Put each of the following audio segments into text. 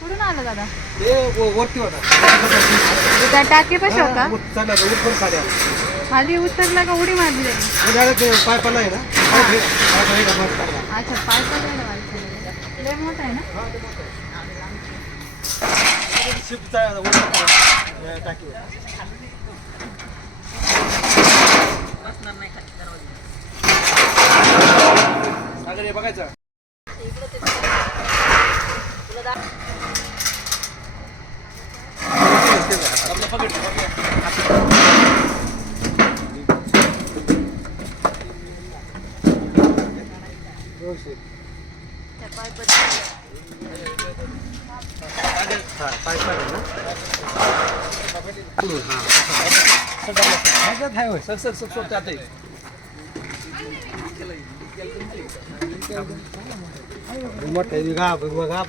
कुठून आलं दादा? वरती होता. टाके कशा होता? खाली उतरला का उडी मारली? त्यांनी डायरेक्ट पायपाला आहे ना. अच्छा पायपाला लय मोठा आहे ना? हे टाकी होता. सागर हे बघायचं त्या. सर सर सर सर आहे. मोठं आहे, गा- गा-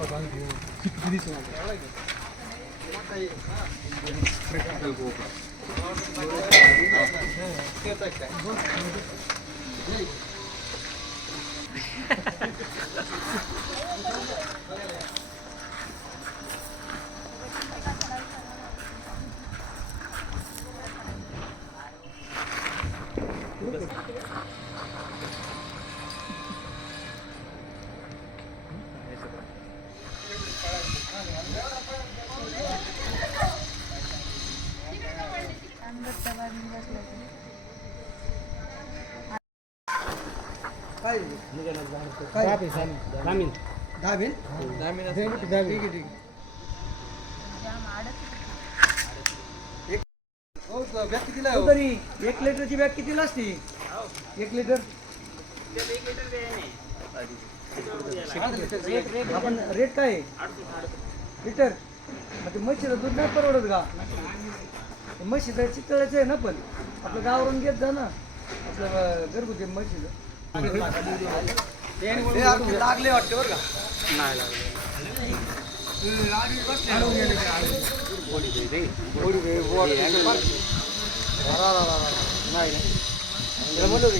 दहा ठीक आहे ठीक आहे हो बॅग कितीला आहे हो? तरी एक लिटरची बॅग कितीला असते? एक लिटर. आपण रेट काय आहे लिटर मग ते म्हशीचं दूध नाही परवडत का? ते म्हशीचं चितळाचं आहे ना पण आपलं गावावरून घेत जा ना. आपलं अं, घरगुती म्हशीचं लागले वाटते बरं का नाही नाही म्हणलं होतं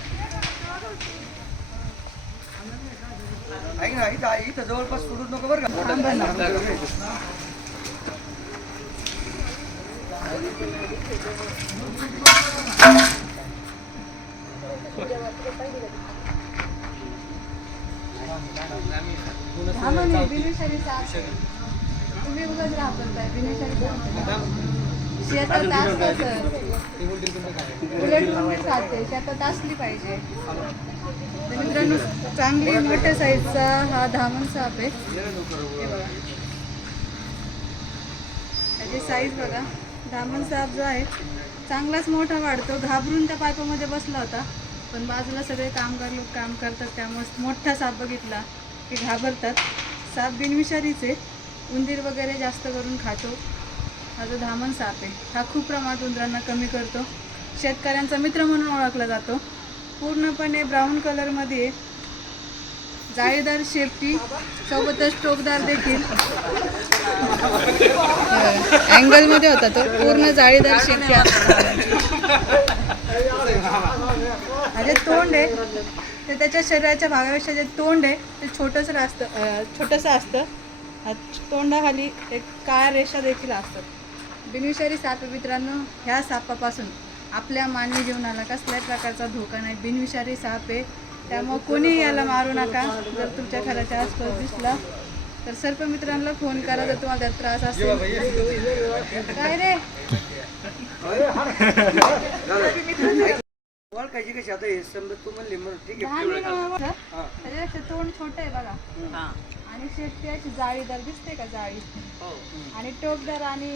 ऐक ना इथं इथं जवळपास सोडूच नको बरं का. हा तुम्ही उगाच राहत बिनशरी साप शेतात असतं सर उलट खाते. शेतात असली पाहिजे. तर मित्रांनो चांगली मोठ्या साईजचा हा धामण साप आहे हे बघा. त्याची साईज बघा धामण साप जो आहे चांगलाच मोठा वाढतो. घाबरून त्या पायपामध्ये बसला होता. पण बाजूला सगळे कामगार लोक काम करतात त्यामुळे मोठा साप बघितला की घाबरतात. साप बिनविषारीचे उंदीर वगैरे जास्त करून खातो. हा जो धामण साप आहे हा खूप प्रमाणात उंदरांना कमी करतो. शेतकऱ्यांचा मित्र म्हणून ओळखला जातो. पूर्णपणे ब्राऊन कलरमध्ये. जाळीदार शेपटी सोबतच टोकदार देखील. अँगलमध्ये होता तो. पूर्ण जाळीदार शेती जे तोंड आहे ते त्याच्या शरीराच्या भागापेक्षा जे तोंड आहे ते छोटंसं असतं छोटंसं असतं. तोंडाखाली एक काळ्या रेषा देखील असतात. बिनविषारी साप आहे मित्रांनो. ह्या सापापासून आपल्या मानवी जीवनाला कसल्याही प्रकारचा धोका नाही. बिनविषारी साप आहे. त्यामुळं कोणीही याला मारू नका. जर तुमच्या घराच्या आसपास दिसला तर सर्पमित्रांना फोन करा जर तुम्हाला त्यात त्रास असेल. काय रे? ओळखायची कशी? आता हे समजा तू म्हणली म्हणून ठीक आहे. लहान आहे ना मामा? त्याच्यापेक्षा तोंड छोट आहे बघा. आणि शेपटी अशी जाळीदार दिसते का जाळी? आणि टोकदार आणि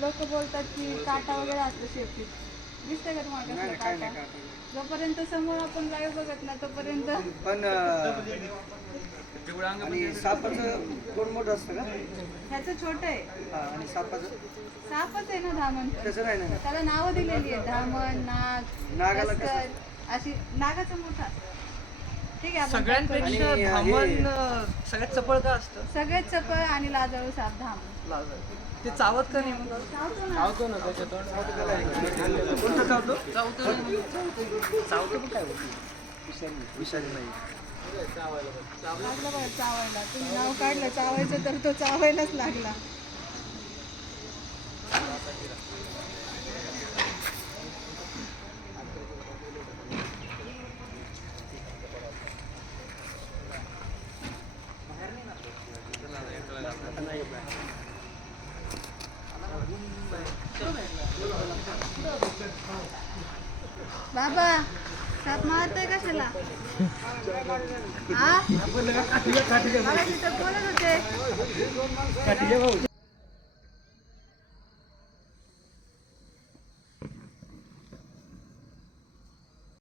लोक बोलतात की काटा वगैरे असतो शेपटीत दिसते का तुम्हाला कसला काटा? जोपर्यंत समोर आपण लाईव्ह बघत ना तोपर्यंत. पण अं, आणि सापाचं तोंड मोठं असतं का? ह्याचं छोट आहे. हा, आणि सापाचं? सापच आहे ना धामण तसं नाही ना. त्याला नावं दिलेली आहे धामण नाग नागाला अशी नागाचं मोठा ठीक आहे आपण सगळ्यांपेक्षा आणि, धामण अं, सगळ्यात चपळ का असतं? सगळ्यात चपळ आणि लाजाळू साप धामण. ते चावत का नाही मग चावतो ना. कोणतं चावतो? लागला बघा चावायला. तुम्ही नाव काढलं चावायचं तर तो चावायलाच लागला. बाबा साप मारतोय कशाला? मला तिथं बोलत होते.